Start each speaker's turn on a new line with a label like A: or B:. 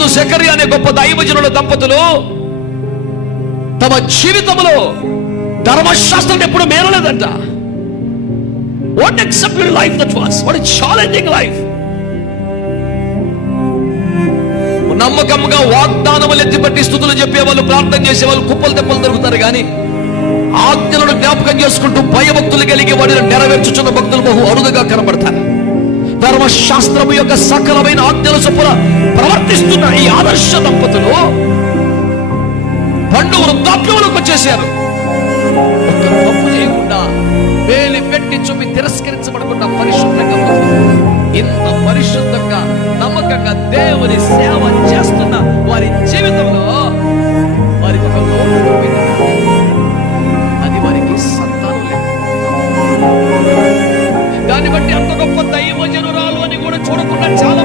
A: Elizabeth శకరి అనే గొప్ప దైవజనుల దంపతులు తమ జీవితంలో ధర్మశాస్త్రం ఎప్పుడు మేరలేదంట what accepted life that was what challenging life నమ్మకంగా వాగ్దానములు ఎత్తిపట్టి స్థుతులు చెప్పేవాళ్ళు ప్రార్థన చేసే వాళ్ళు కుప్పలు తెప్పలు దొరుకుతారు కానీ ఆజ్ఞలను జ్ఞాపకం చేసుకుంటూ భయభక్తులు కలిగి వాడిని నెరవేర్చుచున్న భక్తులు బహు అరుదుగా కనబడతారు. ధర్మశాస్త్రము యొక్క సకలమైన ఆజ్ఞల చొప్పున ప్రవర్తిస్తున్న ఈ ఆదర్శ దంపతులు పండు వృద్ధాప్యములకు వచ్చేసారు తప్పు చేయకుండా వేలి పెట్టి చూపి తిరస్కరించబడకుండా పరిశుద్ధంగా ఇంత పరిశుద్ధంగా నమ్మకంగా దేవుని సేవ బట్టి అంత గొప్ప దైవజనురాలు అని కూడా చూడకుండా చాలా